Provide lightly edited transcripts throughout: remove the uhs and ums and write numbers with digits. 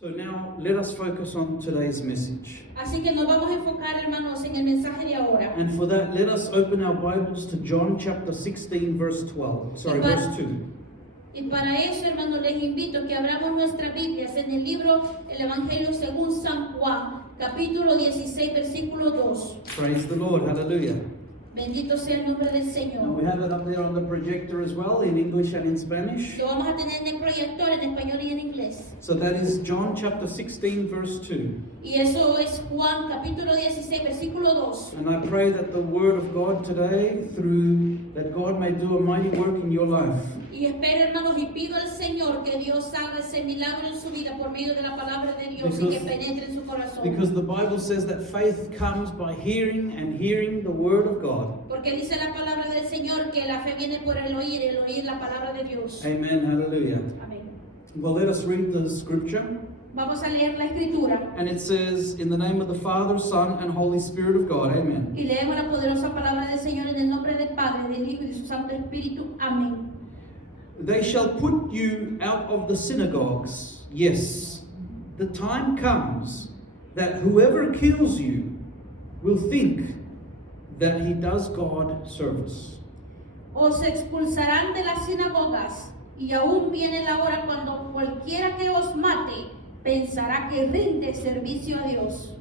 So now let us focus on today's message. Así que nos vamos a enfocar, hermanos, en el mensaje de ahora. And for that, let us open our Bibles to John chapter 16, verse 12. Sorry, verse 2. Y para eso, hermanos, les invito a que abramos nuestras Biblias en el libro El Evangelio según San Juan, capítulo 16, versículo 2. Praise the Lord. Hallelujah. Bendito sea el nombre del And Señor. we have it up there on the projector as well, in English and in Spanish. Lo vamos a tener en el proyector en español y en inglés. So that is John chapter 16, verse 2. Y eso es Juan, capítulo 16, versículo 2. And I pray that the word of God today, that God may do a mighty work in your life. Y espero, hermanos, y pido al Señor que Dios haga ese milagro en su vida por medio de la palabra de Dios y que penetre en su corazón. Because the Bible says that faith comes by hearing and hearing the word of God. Porque dice la palabra del Señor que la fe viene por el oír la palabra de Dios. Amen. Hallelujah. Amén. Well, let us read the scripture. Vamos a leer la escritura And it says, in the name of the Father, Son, and Holy Spirit of God. Amen. y leemos la poderosa palabra del Señor en el nombre del Padre, del Hijo y de su Santo Espíritu. Amén. They shall put you out of the synagogues. Yes, the time comes that whoever kills you will think that he does God service. Os expulsarán de las sinagogas y aún viene la hora cuando cualquiera que os mate pensará que rinde servicio a Dios.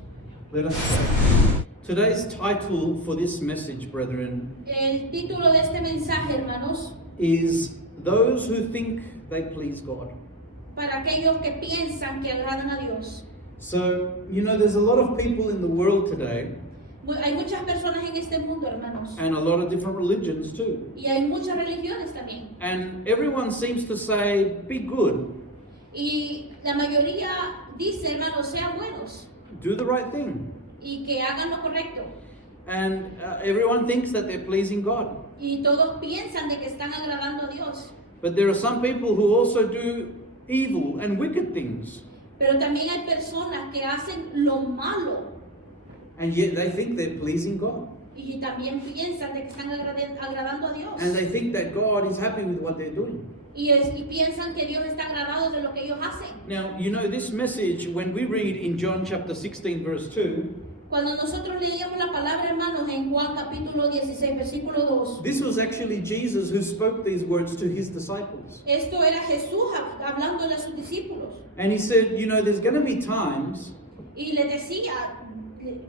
Let us pray. Today's title for this message, brethren, El título de este mensaje, hermanos, is Those Who Think They Please God. para aquellos que piensan que agradan a Dios. So, there's a lot of people in the world today, Hay muchas personas en este mundo, hermanos, and a lot of different religions too. y hay muchas religiones también. And everyone seems to say, be good, Y la mayoría dice, hermanos, sean buenos do the right thing. y que hagan lo correcto. And everyone thinks that they're pleasing God. Y todos piensan de que están agradando a Dios. But there are some people who also do evil and wicked things, Pero también hay personas que hacen lo malo and yet they think they're pleasing God. y también piensan de que están agradando a Dios. And they think that God is happy with what they're doing. Y piensan que Dios está agradado de lo que ellos hacen. Now, this message, when we read in John chapter 16, verse 2, Cuando nosotros leíamos la palabra, hermanos, en Juan capítulo 16, versículo 2, this was actually Jesus who spoke these words to his disciples. esto era Jesús hablándole a sus discípulos. And he said, there's going to be times Y le decía,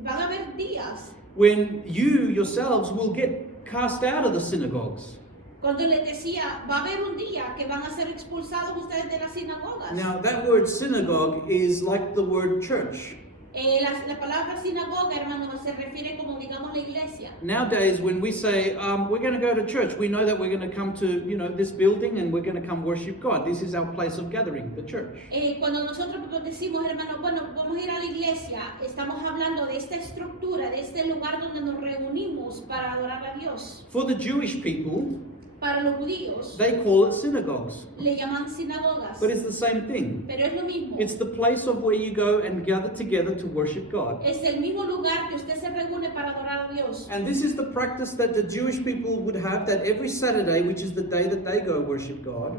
van a haber días when you yourselves will get cast out of the synagogues. cuando les decía, va a haber un día que van a ser expulsados ustedes de las sinagogas. Now, that word synagogue is like the word church. La palabra sinagoga, hermanos, se refiere como, digamos, la iglesia. Nowadays, when we say, we're going to go to church, we know that we're going to come to, this building and we're going to come worship God. This is our place of gathering, the church. Cuando nosotros decimos, hermanos, bueno, vamos a ir a la iglesia, estamos hablando de esta estructura, de este lugar donde nos reunimos para adorar a Dios. For the Jewish people, Para los judíos, they call it synagogues. le llaman sinagogas, But it's the same thing. pero es lo mismo. It's the place of where you go and gather together to worship God. Es el mismo lugar que usted se reúne para adorar a Dios. And this is the practice that the Jewish people would have, that every Saturday, which is the day that they go worship God,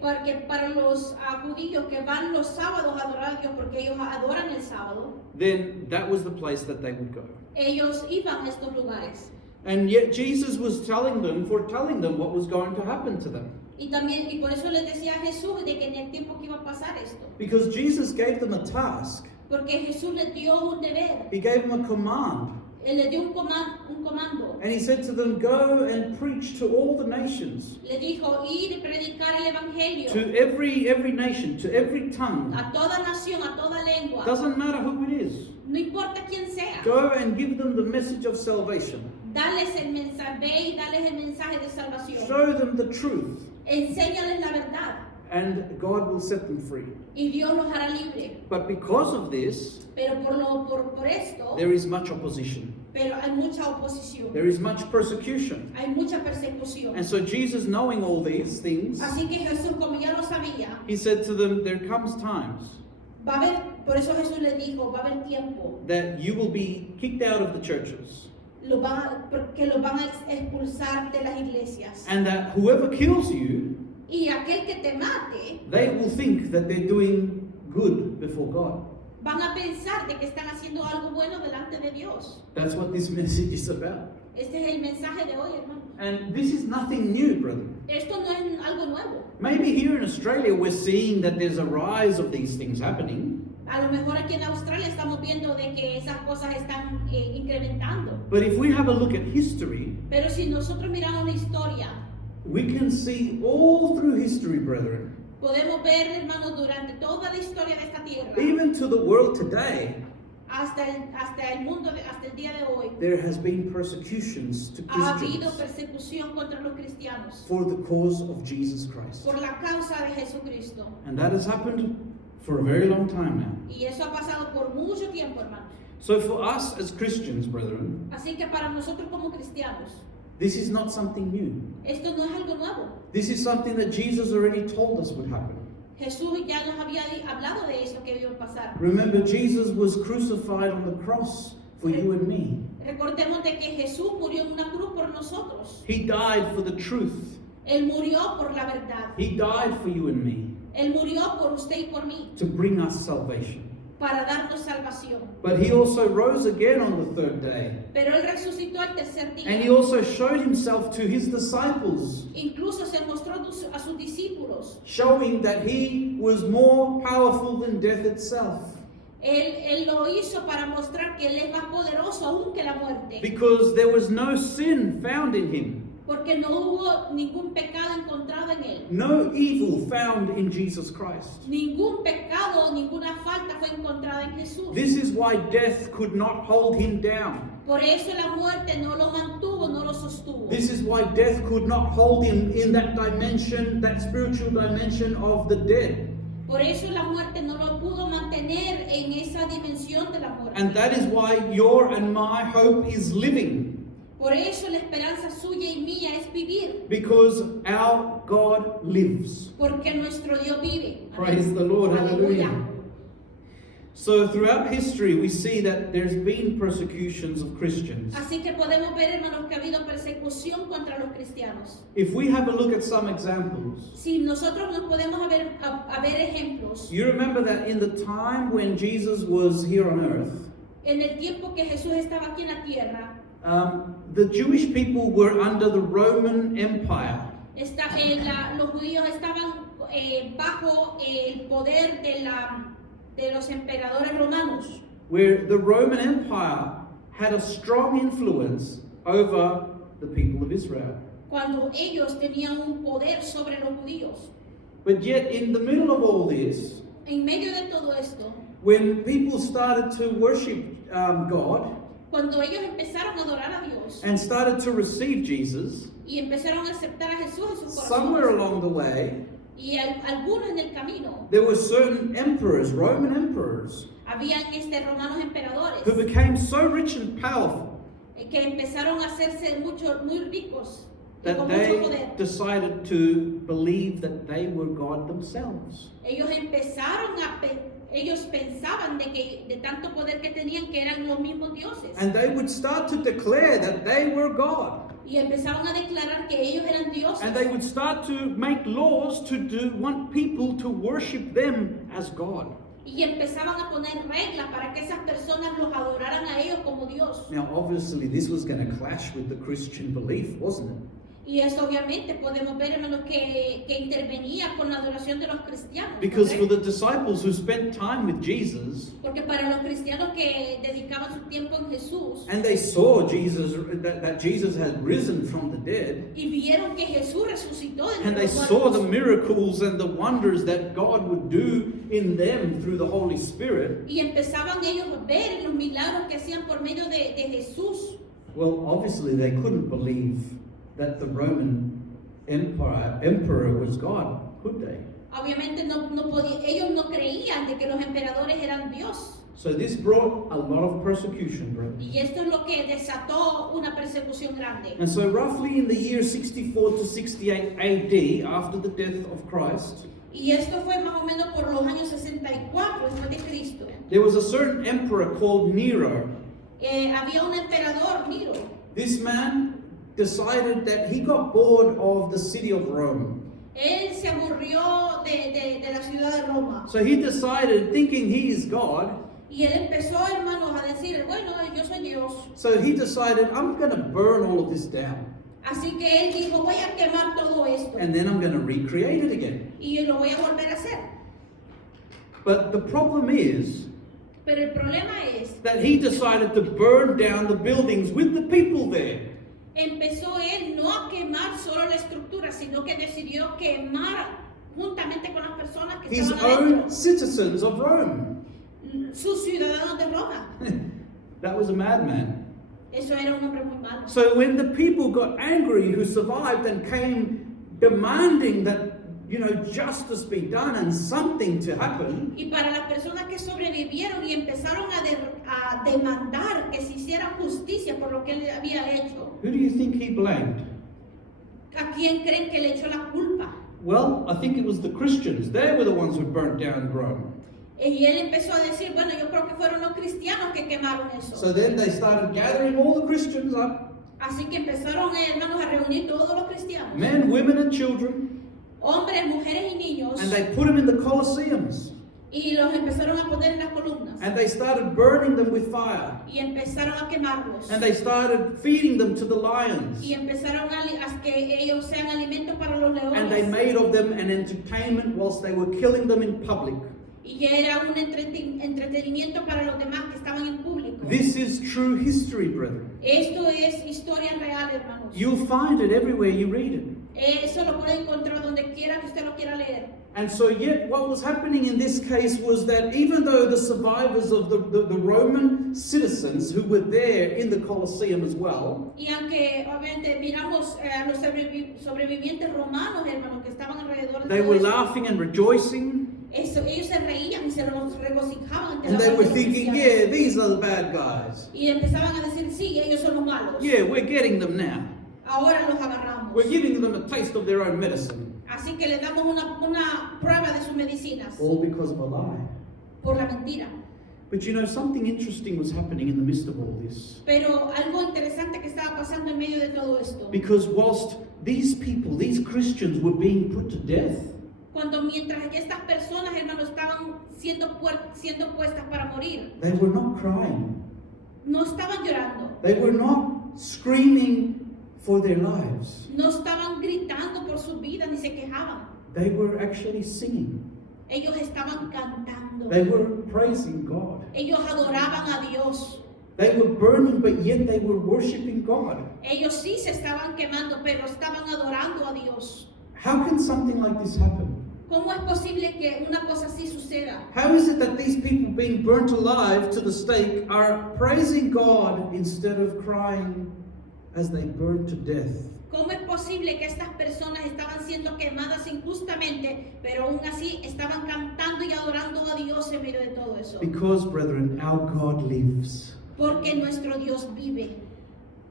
Porque para los judíos que van los sábados a adorar a Dios, porque ellos adoran el sábado, then that was the place that they would go. ellos iban a estos lugares. And yet Jesus was foretelling them what was going to happen to them. Y por eso les decía a Jesús de que en el tiempo que iba a pasar esto. Because Jesus gave them a task. Porque Jesús les dio un deber. He gave them a command. Él les dio un comando. And he said to them, go and preach to all the nations. Le dijo, ir y predicar el evangelio. To every nation, to every tongue. A toda nación, a toda lengua. Doesn't matter who it is. No importa quién sea. Go and give them the message of salvation. Dales el mensaje, ve y dales el mensaje de salvación. Show them the truth. Enséñales la verdad. And God will set them free. Y Dios los hará libre. But because of this, Pero por esto, there is much opposition. pero hay mucha oposición. There is much persecution. Hay mucha persecución. And so Jesus, knowing all these things, Así que Jesús, como ya lo sabía, he said to them, there comes times va a haber, por eso Jesús le dijo, va a haber tiempo that you will be kicked out of the churches. que los van a expulsar de las iglesias. And that whoever kills you, Y aquel que te mate, they will think that they're doing good before God. Van a pensar de que están haciendo algo bueno delante de Dios. That's what this message is about. Este es el mensaje de hoy, hermano. And this is nothing new, brother. Esto no es algo nuevo. Maybe here in Australia we're seeing that there's a rise of these things happening. A lo mejor aquí en Australia estamos viendo de que esas cosas están incrementando. But if we have a look at history, Pero si nosotros miramos la historia, we can see all through history, brethren, podemos ver, hermanos, durante toda la historia de esta tierra, even to the world today, hasta el mundo, hasta el día de hoy, there has been persecutions to ha habido Christians persecución contra los cristianos for the cause of Jesus Christ. por la causa de Jesucristo. And that has happened for a very long time now. Y eso ha pasado por mucho tiempo, hermanos. So for us as Christians, brethren, Así que para nosotros como cristianos, this is not something new. esto no es algo nuevo. This is something that Jesus already told us would happen. Jesús ya nos había hablado de eso que iba a pasar. Remember, Jesus was crucified on the cross for you and me. Recordemos de que Jesús murió en una cruz por nosotros. He died for the truth. Él murió por la verdad. He died for you and me Él murió por usted y por mí, to bring us salvation. para darnos salvación. But he also rose again on the third day. Pero Él resucitó al tercer día. And he also showed himself to his disciples, Incluso se mostró a sus discípulos. showing that he was more powerful than death itself. Él lo hizo para mostrar que Él es más poderoso aún que la muerte. Because there was no sin found in him. Porque no hubo ningún pecado encontrado en Él. No evil found in Jesus Christ. Ningún pecado o ninguna falta fue encontrada en Jesús. This is why death could not hold him down. Por eso la muerte no lo mantuvo, no lo sostuvo. This is why death could not hold him in that dimension, that spiritual dimension of the dead. Por eso la muerte no lo pudo mantener en esa dimensión de la muerte. And that is why your and my hope is living. Por eso la esperanza suya y mía es vivir. Because our God lives. Porque nuestro Dios vive. Amén. Praise the Lord. Aleluya. Hallelujah. So throughout history we see that there's been persecutions of Christians. Así que podemos ver, hermanos, que ha habido persecución contra los cristianos. If we have a look at some examples, Si nosotros nos podemos ver ejemplos, you remember that in the time when Jesus was here on earth, en el tiempo que Jesús estaba aquí en la tierra, the Jewish people were under the Roman Empire. los judíos estaban bajo el poder de los emperadores romanos, Where the Roman Empire had a strong influence over the people of Israel. cuando ellos tenían un poder sobre los judíos. But yet, in the middle of all this, En medio de todo esto, when people started to worship God cuando ellos empezaron a adorar a Dios and started to receive Jesus, y empezaron a aceptar a Jesús en sus somewhere corazones, along the way, y algunos en el camino, there were certain emperors, Roman emperors, habían romanos emperadores who became so rich and powerful que empezaron a hacerse muy ricos y that con mucho they poder. decided to believe that they were God themselves. Ellos pensaban de que de tanto poder que tenían que eran los mismos dioses. And they would start to declare that they were God. Y empezaban a declarar que ellos eran dioses. And they would start to make laws to want people to worship them as God. Y empezaban a poner reglas para que esas personas los adoraran a ellos como Dios. Now, obviously, this was going to clash with the Christian belief, wasn't it? Y eso obviamente podemos ver, hermanos, que intervenía con la adoración de los cristianos. Because for ¿correcto? the disciples who spent time with Jesus Porque para los cristianos que dedicaban su tiempo en Jesús and they saw Jesus, that Jesus had risen from the dead, y vieron que Jesús resucitó de and they los saw the muertos, miracles and the wonders that God would do in them through the Holy Spirit, y empezaban ellos a ver los milagros que hacían por medio de Jesús. well, obviously they couldn't believe that the Roman emperor was God, could they? Obviamente ellos no creían de que los emperadores eran Dios. So this brought a lot of persecution, brothers. Y esto es lo que desató una persecución grande. And so roughly in the year 64 to 68 AD, after the death of Christ, Y esto fue más o menos por los años 64 después de Cristo. there was a certain emperor called Nero. Había un emperador, Nero. This man decided that he got bored of the city of Rome. Él se aburrió de la ciudad de Roma. So he decided, thinking he is God, Y él empezó, hermanos, a decir, bueno, yo soy Dios. so he decided, I'm going to burn all of this down. Así que él dijo, voy a quemar todo esto. And then I'm going to recreate it again. Y yo lo voy a volver a hacer. But the problem is Pero el problema es, that he decided to burn down the buildings with the people there. empezó él no a quemar solo la estructura, sino que decidió quemar juntamente con las personas que His estaban adentro, own citizens of Rome. sus ciudadanos de Roma. That was a madman. Eso era un hombre muy malo. So when the people got angry who survived and came demanding that, justice be done and something to happen, Y para las personas que sobrevivieron y empezaron a demandar que se hiciera justicia por lo que él había hecho, who do you think he blamed? ¿a quién creen que le echó la culpa? Well, I think it was the Christians. They were the ones who burnt down Rome. Y él empezó a decir, bueno, yo creo que fueron los cristianos que quemaron eso. So then they started gathering all the Christians up, Así que empezaron, hermanos, a reunir todos los cristianos, men, women, and children, hombres, mujeres y niños, and they put them in the Colosseums. y los empezaron a poner en las columnas. And they started burning them with fire. Y empezaron a quemarlos. And they started feeding them to the lions. Y empezaron a que ellos sean alimentos para los And they leones. made of them an entertainment whilst they were killing them in public. Y era un entretenimiento para los demás que estaban en público. This is true history, brethren. Esto es historia real, hermanos. You'll find it everywhere you read it. Eso lo puede encontrar donde quiera que usted lo quiera leer. And so yet what was happening in this case was that even though the survivors of the Roman citizens who were there in the Colosseum as well, Y aunque obviamente miramos a los sobrevivientes romanos, hermanos, que estaban alrededor de they todo were esto, laughing and rejoicing, ellos se reían y se regocijaban ante and la they were muerte de los thinking, cristianos. yeah, these are the bad guys. Y empezaban a decir, sí, ellos son los malos. Yeah, we're getting them now. Ahora los agarramos. We're giving them a taste of their own medicine. Así que les damos una prueba de sus medicinas All because of a lie. por la mentira. But something interesting was happening in the midst of all this. Pero algo interesante que estaba pasando en medio de todo esto. Because whilst these people, these Christians, were being put to death, Cuando mientras estas personas, hermanos, estaban siendo puestas para morir, they were not crying. no estaban llorando, They were not screaming for their lives. no estaban gritando por sus vidas ni se quejaban. They were actually singing. Ellos estaban cantando. They were praising God. Ellos adoraban a Dios. They were burning, but yet they were worshiping God. Ellos sí se estaban quemando, pero estaban adorando a Dios. How can something like this happen? ¿Cómo es posible que una cosa así suceda? How is it that these people being burnt alive to the stake are praising God instead of crying as they burn to death? ¿Cómo es posible que estas personas estaban siendo quemadas injustamente, pero aún así estaban cantando y adorando a Dios en medio de todo eso? Because, brethren, our God lives. Porque nuestro Dios vive.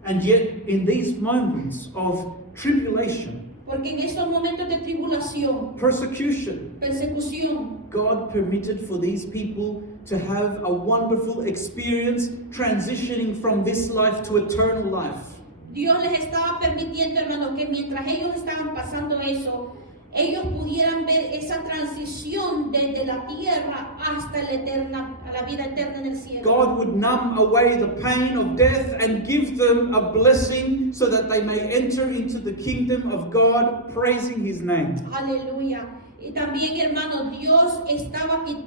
And yet, in these moments of tribulation, Porque en estos momentos de tribulación, persecution, persecución, God permitted for these people to have a wonderful experience transitioning from this life to eternal life. Dios les estaba permitiendo, hermanos, que mientras ellos estaban pasando eso, ellos pudieran ver esa transición desde la tierra hasta la vida eterna en el cielo. God would numb away the pain of death and give them a blessing so that they may enter into the kingdom of God, praising His name. Aleluya. Y también, hermanos, Dios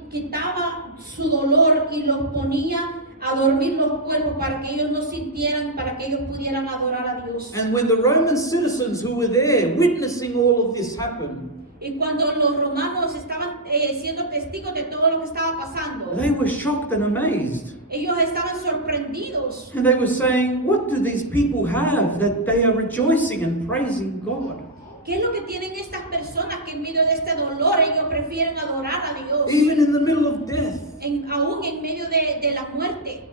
quitaba su dolor y los ponía a dormir los cuerpos para que ellos no sintieran, para que ellos pudieran adorar a Dios. And when the Roman citizens who were there witnessing all of this happen, Y cuando los romanos estaban siendo testigos de todo lo que estaba pasando, they were shocked and amazed. ellos estaban sorprendidos. And they were saying, what do these people have that they are rejoicing and praising God? ¿Qué es lo que tienen estas personas que en medio de este dolor ellos prefieren adorar a Dios? Even in the middle of death. Aún en medio de la muerte.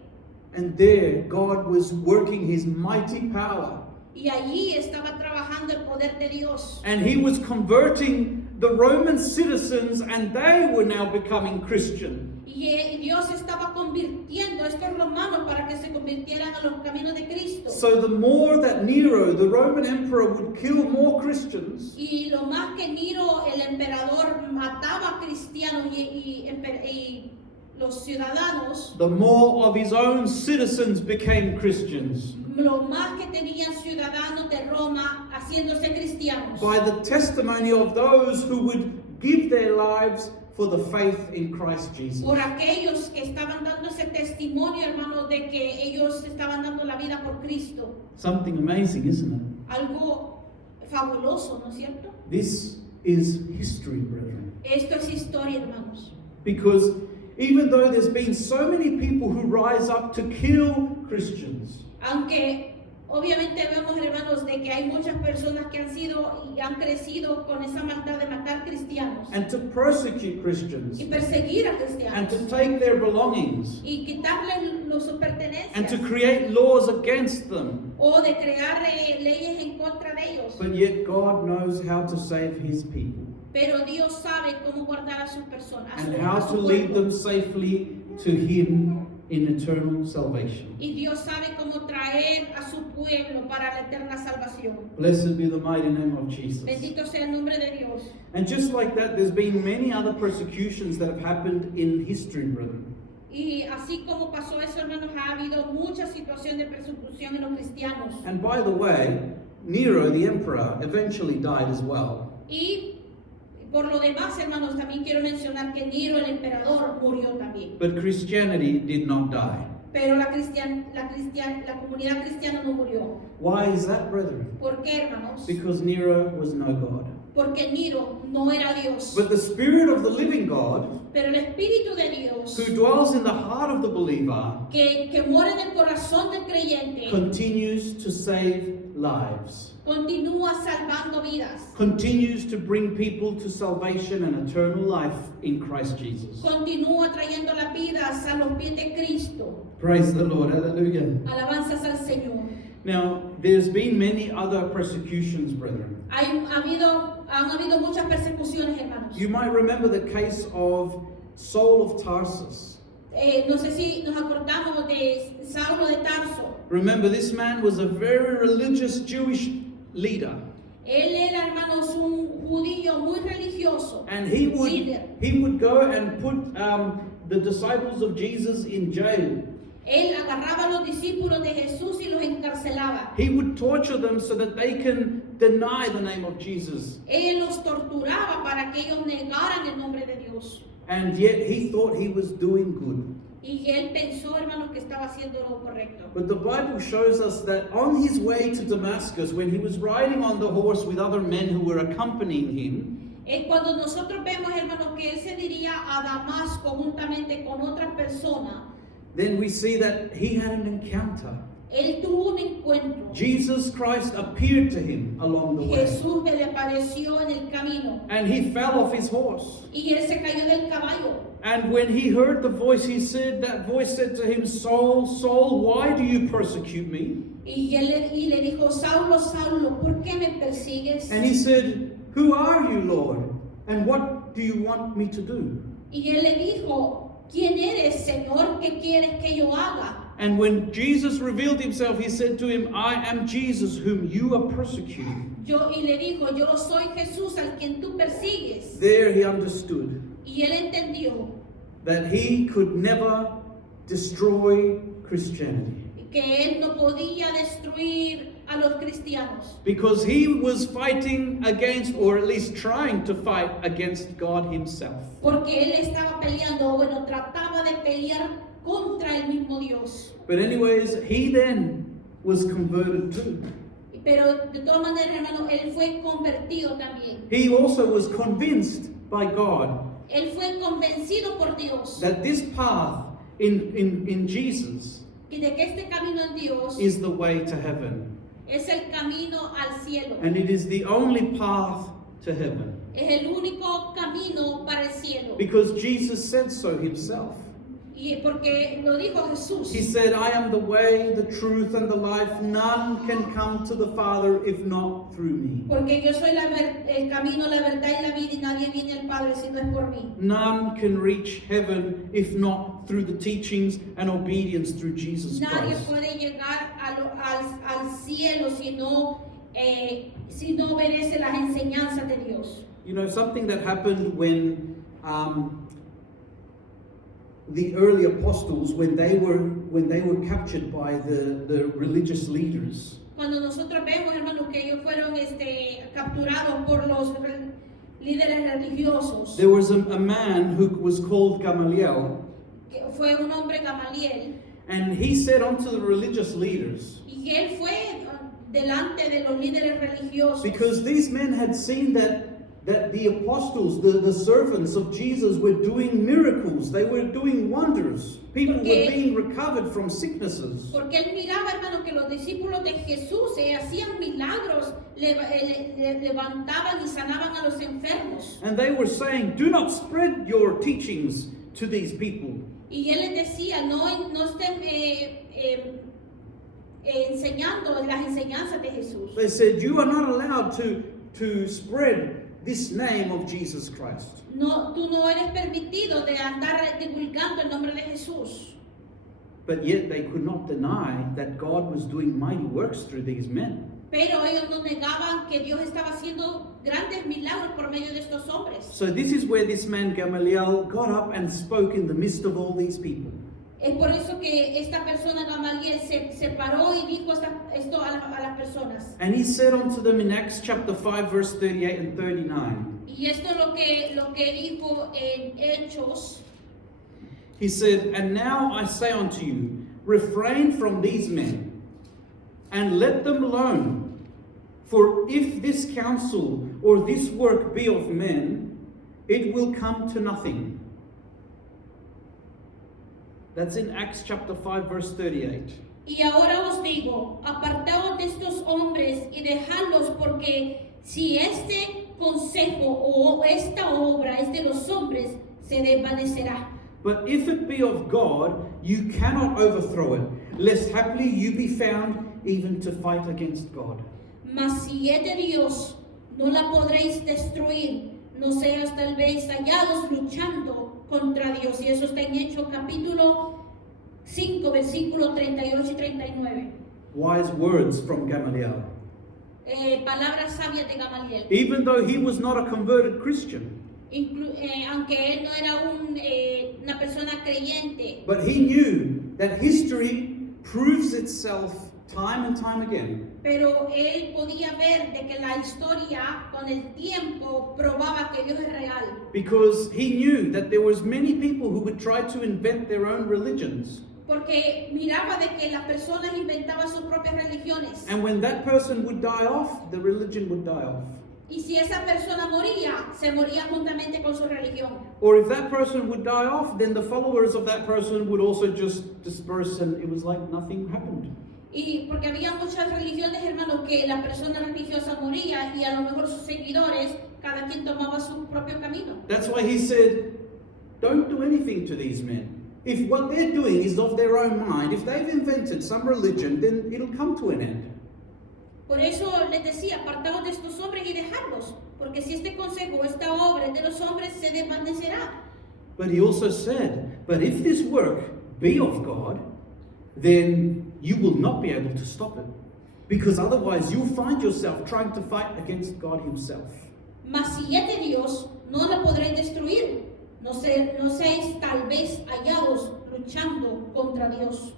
And there, God was working His mighty power. Y allí estaba trabajando el poder de Dios. And he was converting the Roman citizens, and they were now becoming Christian. Y Dios estaba convirtiendo a estos romanos para que se convirtieran a los caminos de Cristo. So the more that Nero, the Roman emperor, would kill more Christians, Y lo más que Nero, el emperador, mataba a cristianos y los ciudadanos, the more of his own citizens became Christians. lo más que tenían ciudadanos de Roma haciéndose cristianos. By the testimony of those who would give their lives for the faith in Christ Jesus. Por aquellos que estaban dando ese testimonio, hermanos, de que ellos estaban dando la vida por Cristo. Something amazing, isn't it? Algo fabuloso, ¿no es cierto? This is history, brethren. Esto es historia, hermanos. Because even though there's been so many people who rise up to kill Christians, Aunque obviamente vemos, hermanos, de que hay muchas personas que han sido y han crecido con esa maldad de matar cristianos and to persecute Christians, y perseguir a and cristianos to take their belongings, y quitarles sus and to pertenencias create laws against them. o de crear leyes en contra de ellos. But yet God knows how to save his people Pero Dios sabe cómo guardar a sus personas, and a how su to lead pueblo. them safely to him in eternal salvation. Y Dios sabe cómo traer a su pueblo para la eterna salvación. Blessed be the mighty name of Jesus. Bendito sea el nombre de Dios. And just like that, there's been many other persecutions that have happened in history, brethren. Y así como pasó eso, hermanos, ha habido mucha situación de persecución en los cristianos. And by the way, Nero, the emperor, eventually died as well. Y por lo demás, hermanos, también quiero mencionar que Nero, el emperador, murió también. But Christianity did not die. Pero la comunidad cristiana no murió. Why is that, brethren? ¿Por qué, hermanos? Because Nero was no God. Porque Nero no era Dios. But the Spirit of the living God, Pero el Espíritu de Dios, who dwells in the heart of the believer, que mora en el corazón del creyente, continues to save lives, continúa salvando vidas. continues to bring people to salvation and eternal life in Christ Jesus. Continúa trayendo las vidas a los pies de Cristo. Praise the Lord. Hallelujah. Alabanzas al Señor. Now, there's been many other persecutions, brethren. Han habido muchas persecuciones, hermanos. You might remember the case of Saul of Tarsus. No sé si nos acordamos de Saulo de Tarso. Remember, this man was a very religious Jewish leader. Él era, hermanos, un judío muy religioso. And he líder. would go and put the disciples of Jesus in jail. Él agarraba a los discípulos de Jesús y los encarcelaba. He would torture them so that they can deny the name of Jesus. Él los torturaba para que ellos negaran el nombre de Dios. And yet he thought he was doing good. Y él pensó, hermanos, que estaba haciendo lo correcto. But the Bible shows us that on his way to Damascus, when he was riding on the horse with other men who were accompanying him, Cuando nosotros vemos, hermanos, que él se diría a Damasco juntamente con otra persona, then we see that he had an encounter. él tuvo un encuentro. Jesus Christ appeared to him along the way. Jesús le apareció en el camino And he fell off his horse. y él se cayó del caballo. And when he heard the voice, that voice said to him, Saul, Saul, why do you persecute me? Y le dijo, Saulo, Saulo, ¿por qué me persigues? And he said, who are you, Lord? And what do you want me to do? Y él le dijo, ¿quién eres, Señor? ¿Qué quieres que yo haga? And when Jesus revealed himself, he said to him, I am Jesus whom you are persecuting. Y le dijo, yo soy Jesús al quien tú persigues. There he understood Y él entendió that he could never destroy Christianity, que él no podía destruir a los cristianos. because he was fighting against, or at least trying to fight against God himself. Porque él estaba peleando, bueno, trataba de pelear contra el mismo Dios. But anyways, he then was converted too. Pero de todas maneras, hermano, él fue convertido también. He also was convinced by God Él fue convencido por Dios that this path in Jesus y de que este camino en Dios is the way to heaven. es el camino al cielo. And it is the only path to heaven. Es el único camino para el cielo. Because Jesus said so himself. Y porque lo dijo Jesús. He said, I am the way, the truth, and the life. None can come to the Father if not through me. Porque yo soy el camino, la verdad y la vida, y nadie viene al Padre si no es por mí. None can reach heaven if not through the teachings and obedience through Jesus Nadie Christ. puede llegar al cielo si no obedece las enseñanzas de Dios. You know, something that happened when the early apostles, when they were captured by the religious leaders. Cuando nosotros vemos, hermanos, que ellos fueron capturados por los líderes religiosos, There was a man who was called Gamaliel, que fue un hombre Gamaliel, and he said unto the religious leaders, y él fue delante de los líderes religiosos, because these men had seen that the apostles, the servants of Jesus, were doing miracles, they were doing wonders. People were being recovered from sicknesses. porque él miraba, hermano, que los discípulos de Jesús hacían milagros, levantaban y sanaban a los enfermos. And they were saying, do not spread your teachings to these people. Y él les decía, no estén enseñando las enseñanzas de Jesús. They said, you are not allowed to spread this name of Jesus Christ. No, tú no eres permitido de andar divulgando el nombre de Jesús. But yet they could not deny that God was doing mighty works through these men. Pero ellos no negaban que Dios estaba haciendo grandes milagros por medio de estos hombres. So this is where this man Gamaliel got up and spoke in the midst of all these people. Es por eso que esta persona Gamaliel se paró y dijo esto a las personas. And he said unto them in Acts chapter 5 verse 38 and 39. Y esto es lo que dijo en Hechos. He said, and now I say unto you, refrain from these men, and let them alone. For if this counsel or this work be of men, it will come to nothing. That's in Acts chapter 5 verse 38. Y ahora os digo, apartaos de estos hombres y dejadlos, porque si este consejo o esta obra es de los hombres, se desvanecerá. But if it be of God, you cannot overthrow it, lest haply you be found even to fight against God. Mas si es de Dios, no la podréis destruir, no seas tal vez hallados luchando contra Dios. Y eso está en Hechos capítulo 5, versículos 38 y 39. Wise words from Gamaliel. Palabras sabias de Gamaliel. Even though he was not a converted Christian, Aunque él no era una persona creyente, but he knew that history proves itself time and time again. pero él podía ver de que la historia con el tiempo probaba que Dios es real. Because he knew that there was many people who would try to invent their own religions. Porque miraba de que las personas inventaban sus propias religiones. And when that person would die off, the religion would die off. Y si esa persona moría, se moría juntamente con su religión. Or if that person would die off, then the followers of that person would also just disperse and it was like nothing happened. Y porque había muchas religiones, hermanos, que la persona religiosa moría y a lo mejor sus seguidores, cada quien tomaba su propio camino. That's why he said, don't do anything to these men. If what they're doing is of their own mind, if they've invented some religion, then it'll come to an end. Por eso les decía, apartaos de estos hombres y dejadlos, porque si este consejo, esta obra es de los hombres, se desvanecerá. But he also said, but if this work be of God, then you will not be able to stop it. Because otherwise you'll find yourself trying to fight against God himself. Mas si es de Dios, no la podréis destruir. No seáis tal vez hallados luchando contra Dios.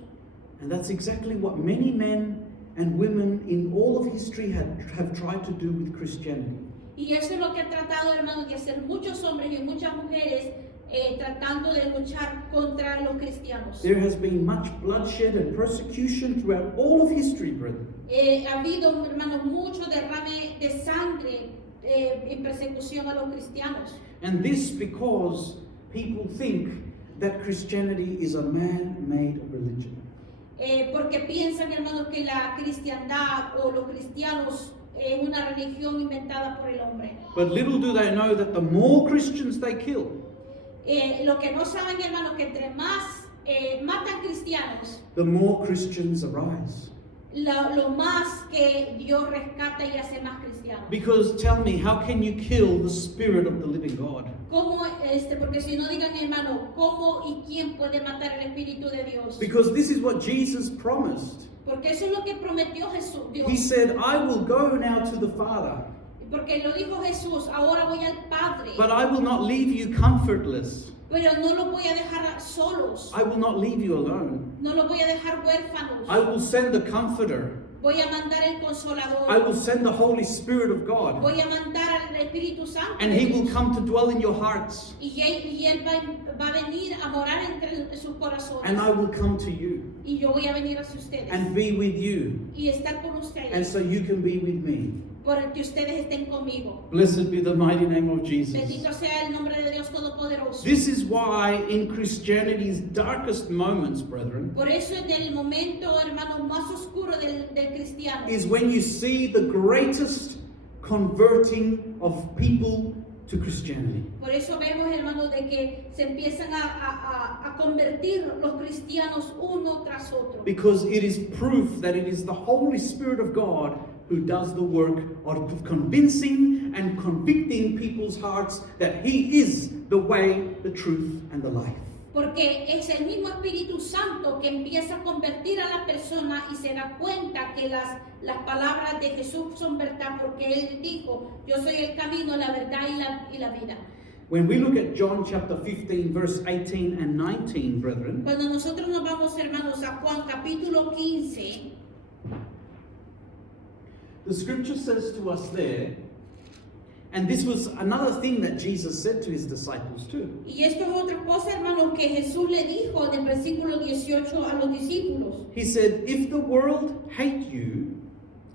And that's exactly what many men and women in all of history have tried to do with Christianity. Y eso es lo que ha tratado, hermanos, de hacer muchos hombres y muchas mujeres tratando de luchar contra los cristianos. There has been much bloodshed and persecution throughout all of history, brethren. Ha habido, hermanos, mucho derrame de sangre en persecución a los cristianos. And this because people think that Christianity is a man-made religion. Porque piensan, hermanos, que la cristiandad o los cristianos es una religión inventada por el hombre. But little do they know that the more Christians they kill, Lo que no saben, hermanos, que entre más matan cristianos, the more Christians arise. lo más que Dios rescata y hace más cristianos. Because tell me, how can you kill the Spirit of the living God? ¿Cómo, porque si no digan hermano, ¿cómo y quién puede matar el Espíritu de Dios? Because this is what Jesus promised. Porque eso es lo que prometió Jesús, Dios. He said, I will go now to the Father, Porque lo dijo Jesús, ahora voy al Padre, but I will not leave you comfortless. pero no los voy a dejar solos, I will not leave you alone. no los voy a dejar huérfanos. I will send the Comforter. Voy a mandar el Consolador, I will send the Holy Spirit of God, voy a mandar al Espíritu Santo. and He will come to dwell in your hearts, Y él va a venir a morar entre sus corazones. and I will come to you Y yo voy a venir hacia ustedes. and be with you, Y estar con ustedes. and so you can be with me. Por el que ustedes estén conmigo. Blessed be the mighty name of Jesus. Bendito sea el nombre de Dios Todopoderoso. This is why in Christianity's darkest moments, brethren, Por eso en el momento, hermano, más oscuro del cristiano, is when you see the greatest converting of people to Christianity. por eso vemos, hermano, de que se empiezan a convertir los cristianos uno tras otro. Because it is proof that it is the Holy Spirit of God who does the work of convincing and convicting people's hearts that He is the way, the truth, and the life. Porque es el mismo Espíritu Santo que empieza a convertir a la persona y se da cuenta que las palabras de Jesús son verdad, porque Él dijo, yo soy el camino, la verdad y la vida. When we look at John chapter 15, verse 18 and 19, brethren, Cuando nosotros nos vamos, hermanos, a Juan capítulo 15, the scripture says to us there, and this was another thing that Jesus said to His disciples too. y esto es otra cosa, hermanos, que Jesús le dijo en el versículo 18 a los discípulos. He said, if the world hate you,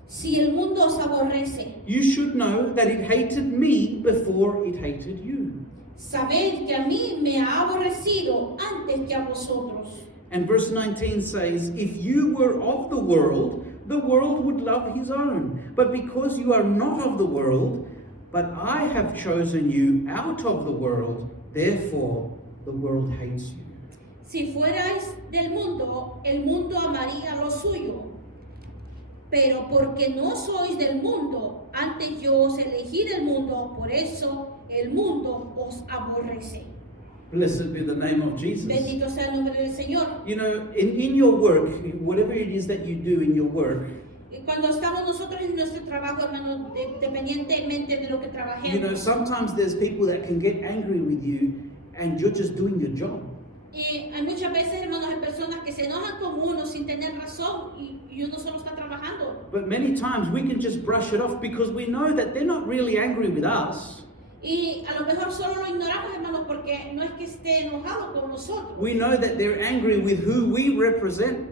Si el mundo os aborrece, you should know that it hated me before it hated you. sabed que a mí me ha aborrecido antes que a vosotros. And verse 19 says, if you were of the world would love his own. But because you are not of the world, but I have chosen you out of the world, therefore the world hates you. Si fuerais del mundo, el mundo amaría lo suyo. Pero porque no sois del mundo, antes yo os elegí del mundo, por eso el mundo os aborrece. Blessed be the name of Jesus. Bendito sea el nombre del Señor. You know, in your work, whatever it is that you do in your work, Y cuando estamos nosotros en nuestro trabajo, hermano, dependientemente de lo que trabajemos, you know, sometimes there's people that can get angry with you and you're just doing your job. y hay muchas veces, hermanos, hay personas que se enojan con uno sin tener razón y uno solo está trabajando. But many times we can just brush it off because we know that they're not really angry with us. Y a lo mejor solo lo ignoramos, hermanos, porque no es que esté enojado con nosotros. We know that they're angry with who we represent.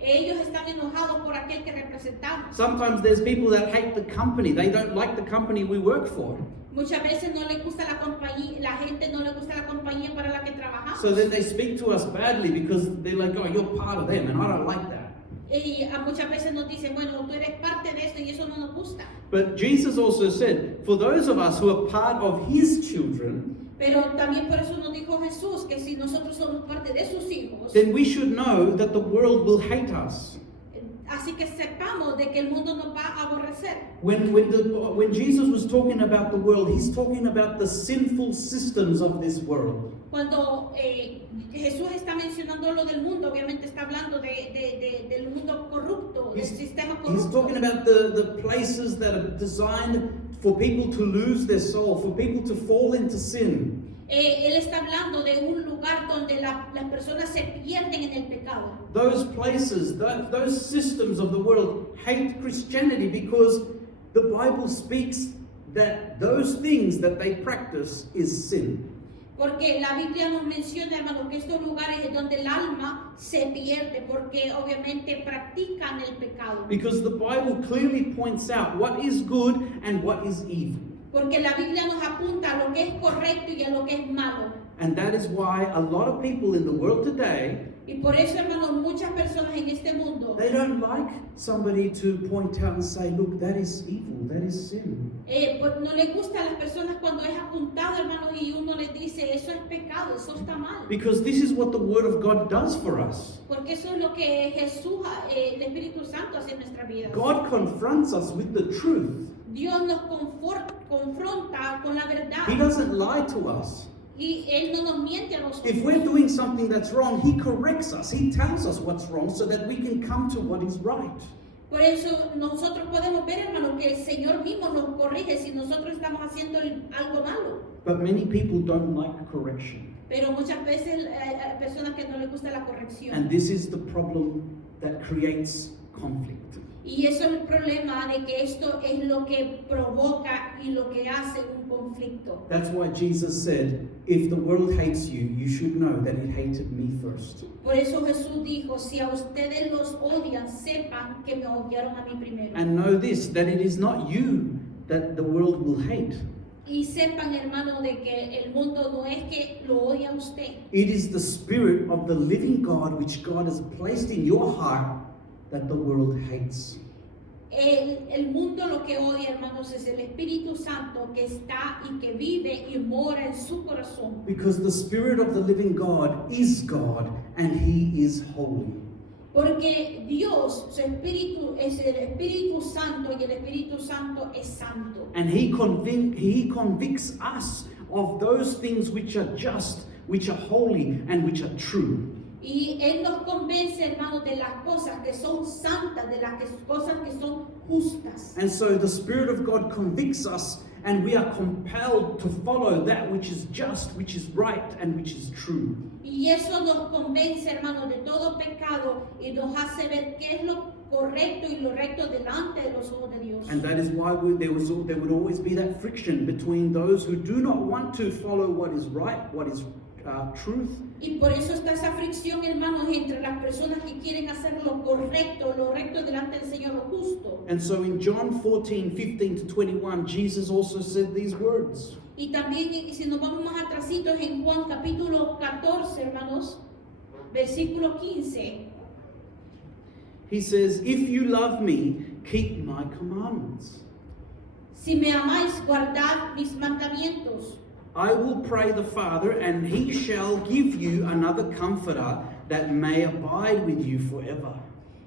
Ellos están enojados por aquel que representamos. Sometimes there's people that hate the company. They don't like the company we work for. Muchas veces no le gusta la compañía, la gente no le gusta la compañía para la que trabajamos. So then they speak to us badly because they're like, oh, you're part of them and I don't like that. Y muchas veces nos dicen, bueno, tú eres parte de esto y eso no nos gusta. But Jesus also said, for those of us who are part of His children, Pero también por eso nos dijo Jesús que si nosotros somos parte de sus hijos, then we should know that the world will hate us. así que sepamos de que el mundo nos va a aborrecer. When Jesus was talking about the world, He's talking about the sinful systems of this world. Cuando Jesús está mencionando lo del mundo, obviamente está hablando del mundo corrupto, del sistema He's talking corrupto. about the places that are designed for people to lose their soul, for people to fall into sin. Él está hablando de un lugar donde las personas se pierden en el pecado. Those places, those systems of the world hate Christianity because the Bible speaks that those things that they practice is sin. Porque la Biblia nos menciona, hermano, que estos lugares es donde el alma se pierde, porque obviamente practican el pecado. Because the Bible clearly points out what is good and what is evil. Porque la Biblia nos apunta a lo que es correcto y a lo que es malo. And that is why a lot of people in the world today, Y por eso, hermanos, muchas personas en este mundo they don't like somebody to point out and say, look, that is evil, that is sin. pues no les gusta a las personas cuando es apuntado, hermanos, y uno les dice, eso es pecado, eso está mal. Because this is what the Word of God does for us. Porque eso es lo que Jesús, el Espíritu Santo hace en nuestra vida. God confronts us with the truth. Dios nos confronta con la He verdad. doesn't lie to us. Y Él no nos miente a nosotros. If we're doing something that's wrong, He corrects us. He tells us what's wrong so that we can come to what is right. Por eso nosotros podemos ver, hermanos, que el Señor mismo nos corrige si nosotros estamos haciendo algo malo. But many people don't like correction. Pero muchas veces hay personas que no les gusta la corrección. And this is the problem that creates conflict. Y eso es el problema de que esto es lo que provoca y lo que hace un conflicto. That's why Jesus said, if the world hates you, you should know that it hated me first. Por eso Jesús dijo, si a ustedes los odian, sepan que me odiaron a mí primero. And know this, that it is not you that the world will hate. Y sepan, hermano, de que el mundo no es que lo odia a usted. It is the Spirit of the living God which God has placed in your heart that the world hates. El mundo lo que odia, hermanos, es el Espíritu Santo que está y que vive y mora en su corazón. Because the Spirit of the living God is God and He is holy. Porque Dios, su Espíritu, es el Espíritu Santo y el Espíritu Santo es santo. And He convicts us of those things which are just, which are holy, and which are true. Y Él nos convence, hermanos, de las cosas que son santas, de las cosas que son justas. And so the Spirit of God convicts us, and we are compelled to follow that which is just, which is right, and which is true. Y eso nos convence, hermanos, de todo pecado y nos hace ver qué es lo correcto y lo recto delante de los ojos de Dios. And that is why there would always be that friction between those who do not want to follow what is right, what is truth. Y por eso está esa fricción, hermanos, entre las personas que quieren hacer lo recto delante del Señor, lo justo. And so in John 14:15-21, Jesus also said these words. Y también, y si nos vamos más atrasitos en Juan capítulo 14, hermanos, versículo 15. He says, if you love me, keep my commandments. Si me amáis, guardad mis mandamientos. I will pray the Father, and He shall give you another comforter that may abide with you forever.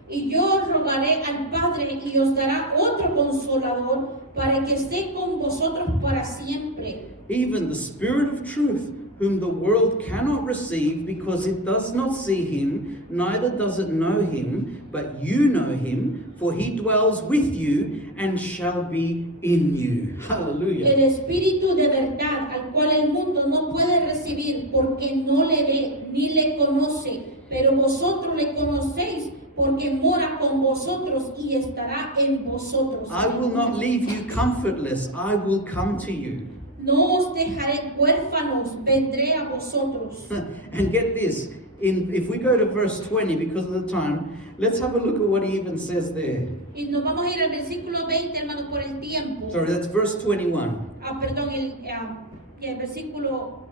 Y yo rogaré al Padre y os dará otro consolador para que esté con vosotros para siempre. Even the Spirit of truth, whom the world cannot receive because it does not see Him, neither does it know Him, but you know Him, for He dwells with you and shall be in you. Hallelujah. El Espíritu de verdad, al cual el mundo no puede recibir porque no le ve ni le conoce, pero vosotros le conocéis porque mora con vosotros y estará en vosotros. I will not leave you comfortless, I will come to you. No os dejaré huérfanos, vendré a vosotros. And get this, if we go to verse 20, because of the time, let's have a look at what he even says there. Y nos vamos a ir al versículo 20, hermanos, por el tiempo. Sorry, that's verse 21. Perdón, el versículo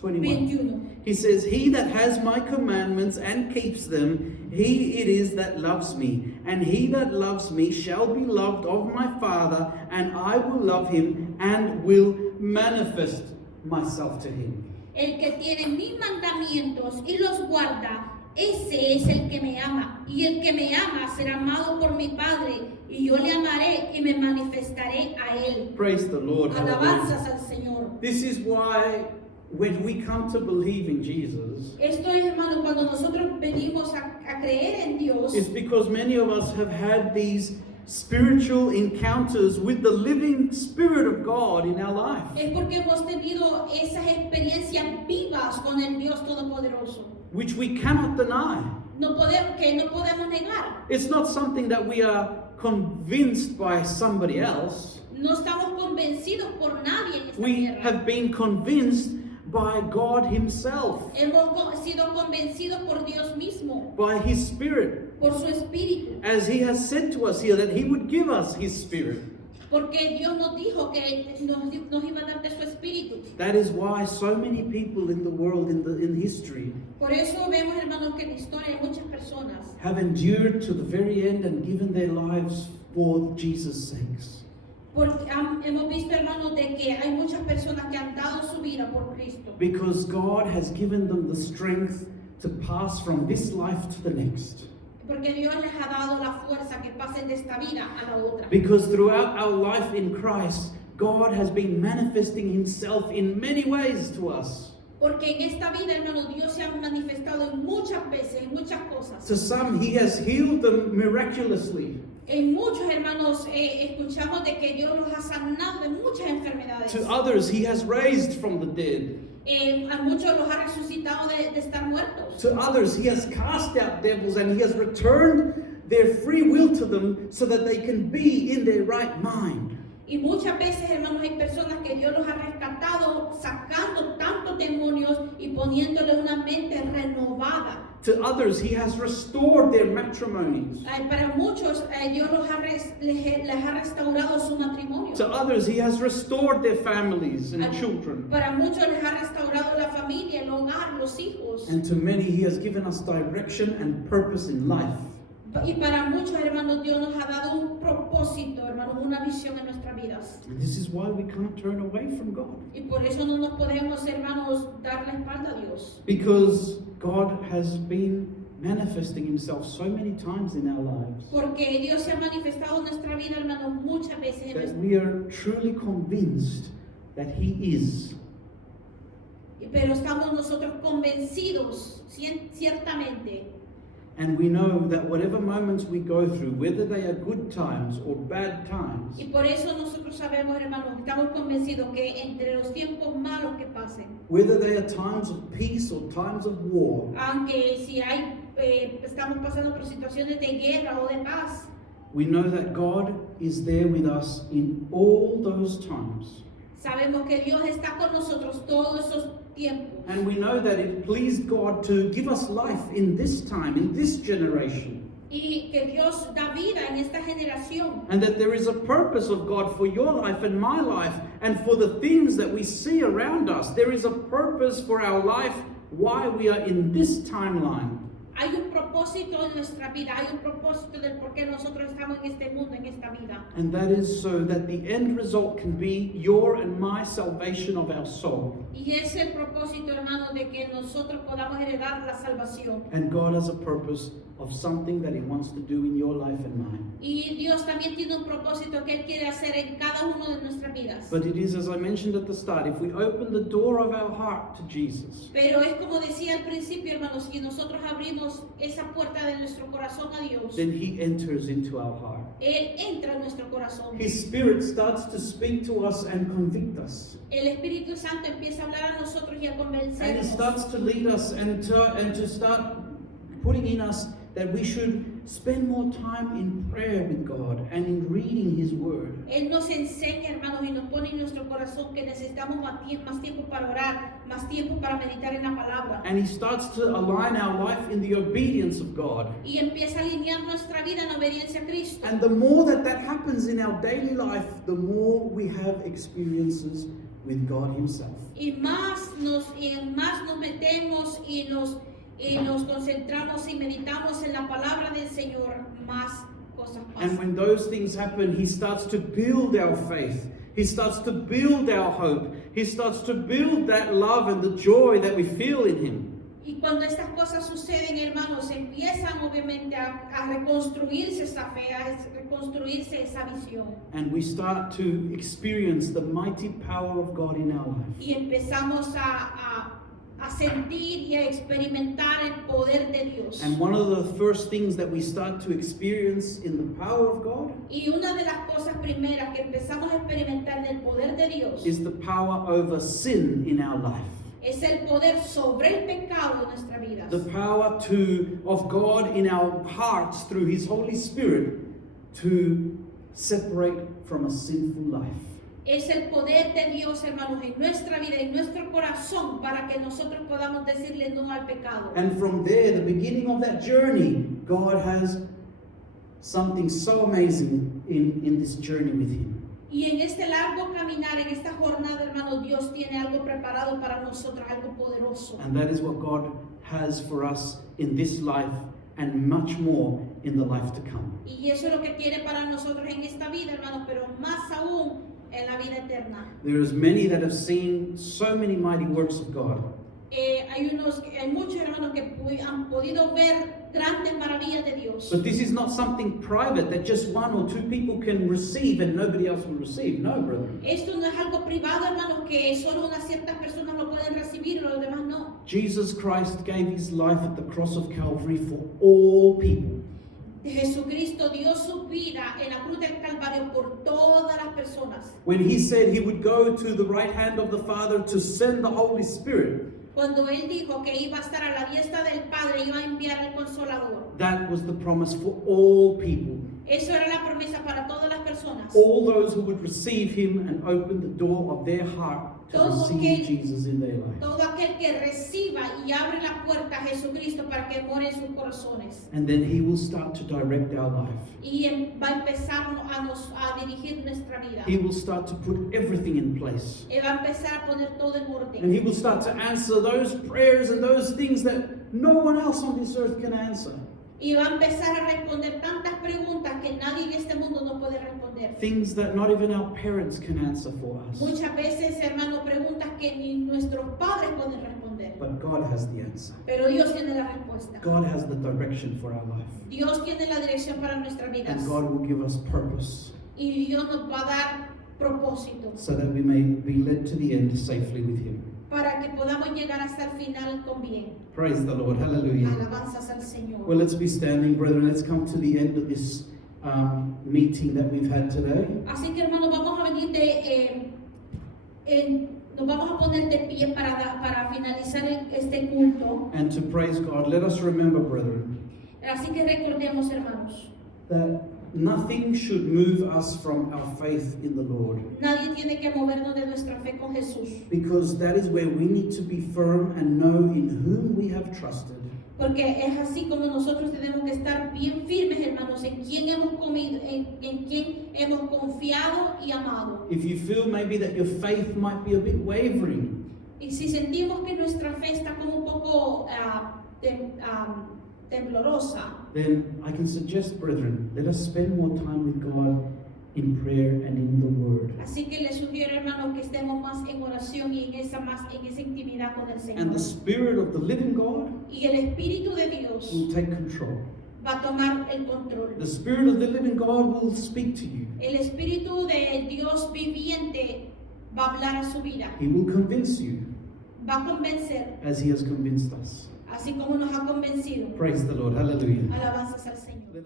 21. 21. He says, he that has my commandments and keeps them, he it is that loves me. And he that loves me shall be loved of my Father, and I will love him and will manifest myself to him. El que tiene mis mandamientos y los guarda, ese es el que me ama. Y el que me ama será amado por mi Padre, y yo le amaré y me manifestaré a él. Praise the Lord. Alabanzas al Señor. This is why when we come to believe in Jesus, Esto es, hermano, cuando nosotros venimos a creer en Dios, it's because many of us have had these spiritual encounters with the living Spirit of God in our life. es porque hemos tenido esas experiencias vivas con el Dios Todopoderoso. Which we cannot deny. Que no podemos negar. It's not something that we are convinced by somebody else. No estamos convencidos por nadie en esta We tierra. have been convinced by God Himself, Hemos sido convencidos por Dios mismo, by His Spirit, por su Espíritu. as He has said to us here that He would give us His Spirit. Porque Dios nos dijo que nos iba a dar de su espíritu. That is why so many people in the world, in history, Por eso vemos, hermanos, que en la historia hay muchas personas have endured to the very end and given their lives for Jesus' sakes. porque hemos visto, hermanos, de que hay muchas personas que han dado su vida por Cristo. Because God has given them the strength to pass from this life to the next. Porque Dios les ha dado la fuerza que pasen de esta vida a la otra. Because throughout our life in Christ, God has been manifesting Himself in many ways to us. Porque en esta vida, hermano, Dios se ha manifestado en muchas veces, en muchas cosas. To some, He has healed them miraculously. En muchos, hermanos, escuchamos de que Dios los ha sanado de muchas enfermedades. To others, He has raised from the dead. A muchos los ha resucitado de estar muertos. To others, He has cast out devils and He has returned their free will to them so that they can be in their right mind. Y muchas veces, hermanos, hay personas que Dios los ha rescatado sacando tantos demonios y poniéndole una mente renovada. To others, He has restored their matrimonies. Para muchos, Dios les ha restaurado su matrimonio. To others, He has restored their families and children. Para muchos les ha restaurado la familia, el hogar, los hijos. And to many, He has given us direction and purpose in life. Y para muchos, hermanos, Dios nos ha dado un propósito, hermanos, una visión en nuestras vidas. And this is why we can't turn away from God. Y por eso no nos podemos, hermanos, dar la espalda a Dios. Because God has been manifesting Himself so many times in our lives Porque Dios se ha manifestado en nuestra vida, hermanos, muchas veces. En that nuestra... we are truly convinced that He is. Pero estamos nosotros convencidos, ciertamente. And we know that whatever moments we go through, whether they are good times or bad times, Y por eso nosotros sabemos, hermanos, estamos convencidos que entre los tiempos malos que pasen, whether they are times of peace or times of war, aunque si hay, estamos pasando por situaciones de guerra o de paz, we know that God is there with us in all those times. sabemos que Dios está con nosotros todos esos tiempos. And we know that it pleased God to give us life in this time, in this generation. Y que Dios da vida en esta generación. And that there is a purpose of God for your life and my life and for the things that we see around us. There is a purpose for our life why we are in this timeline. Hay un propósito en nuestra vida, hay un propósito del por qué nosotros estamos en este mundo, en esta vida. And that is so that the end result can be your and my salvation of our soul. Y es el propósito, hermano, de que nosotros podamos heredar la salvación. And God has a purpose of something that He wants to do in your life and mine. Y Dios también tiene un propósito que Él quiere hacer en cada uno de nuestras vidas. But it is, as I mentioned at the start, if we open the door of our heart to Jesus, Pero es como decía al principio, hermanos, si nosotros abrimos esa puerta de nuestro corazón a Dios, then He enters into our heart. Él entra en nuestro corazón. His Spirit starts to speak to us and convict us. El Espíritu Santo empieza a hablar a nosotros y a And He convencernos. starts to lead us and to start putting in us that we should spend more time in prayer with God and in reading His Word. Él nos enseña, hermanos, y nos pone en nuestro corazón que necesitamos más tiempo para orar, más tiempo para meditar en la palabra. And He starts to align our life in the obedience of God. Y empieza a alinear nuestra vida en obediencia a Cristo. And the more that happens in our daily life, the more we have experiences with God Himself. Y más nos metemos y nos concentramos y meditamos en la palabra del Señor, más cosas And pasan. when those things happen, He starts to build our faith. He starts to build our hope. He starts to build that love and the joy that we feel in Him. Y cuando estas cosas suceden, hermanos, empiezan obviamente a reconstruirse esa fe, a reconstruirse esa visión. And we start to experience the mighty power of God in our life. Y empezamos a sentir y a experimentar el poder de Dios. And one of the first things that we start to experience in the power of God Y una de las cosas primeras que empezamos a experimentar del poder de Dios is the power over sin in our life. es el poder sobre el pecado de nuestra vida. The power of God in our hearts through His Holy Spirit to separate from a sinful life. Es el poder de Dios, hermanos, en nuestra vida, en nuestro corazón, para que nosotros podamos decirle no al pecado. And from there, the beginning of that journey, God has something so amazing in this journey with Him. Y en este largo caminar, en esta jornada, hermanos, Dios tiene algo preparado para nosotros, algo poderoso. And that is what God has for us in this life and much more in the life to come. Y eso es lo que tiene para nosotros en esta vida, hermanos, pero más aún en la vida eterna. There is many that have seen so many mighty works of God. Hay muchos hermanos que han podido ver grandes maravillas de Dios. But this is not something private that just one or two people can receive and nobody else will receive. No, brethren. Esto no es algo privado, hermanos, que solo unas ciertas personas lo pueden recibir y los demás no. Jesus Christ gave his life at the cross of Calvary for all people. Jesucristo dio su vida en la cruz del Calvario por todas las personas. When he said he would go to the right hand of the Father to send the Holy Spirit, Cuando él dijo que iba a estar a la diestra del Padre, iba a enviar al Consolador. that was the promise for all people. Eso era la promesa para todas las personas. All those who would receive him and open the door of their heart to Todo receive aquel- Jesus in their life. Todo aquel que reciba y abre la puerta a Jesucristo para que more en sus corazones. And then he will start to direct our life. Y va a empezar a dirigir nuestra vida. He will start to put everything in place. Y va a empezar a poner todo en And orden. he will start to answer those prayers and those things that no one else on this earth can answer. Y va a empezar a responder tantas preguntas que nadie en este mundo no puede responder. Things that not even our parents can answer for us. Muchas veces, hermano, preguntas que ni nuestros padres pueden responder. But God has the answer. Pero Dios tiene la respuesta. God has the direction for our life. Dios tiene la dirección para nuestras vidas. And God will give us purpose Y Dios nos va a dar propósito so that we may be led to the end safely with him. para que podamos llegar hasta el final con bien. Praise the Lord. Hallelujah. Alabanzas al Señor. Well, let's be standing, brethren. Let's come to the end of this meeting that we've had today. Así que, hermanos, vamos a venir nos vamos a poner de pie para finalizar este culto. And to praise God, let us remember, brethren, Así que recordemos, hermanos, that nothing should move us from our faith in the Lord, nadie tiene que movernos de nuestra fe con Jesús, because that is where we need to be firm and know in whom we have trusted. porque es así como nosotros tenemos que estar bien firmes, hermanos, en quién hemos comido, en quién hemos confiado y amado. If you feel maybe that your faith might be a bit wavering, Y si sentimos que nuestra fe está como un poco temblorosa, then I can suggest, brethren, let us spend more time with God in prayer and in the Word. así que les sugiero, hermanos, que estemos más en oración y en esa intimidad con el And Señor. the Spirit of the living God Y el Espíritu de Dios will take control. va a tomar el control. The Spirit of the living God will speak to you. El Espíritu de Dios viviente va a hablar a su vida, He will convince you va a convencer, as He has convinced us. así como nos ha convencido. Praise the Lord. Hallelujah. Alabanzas al Señor.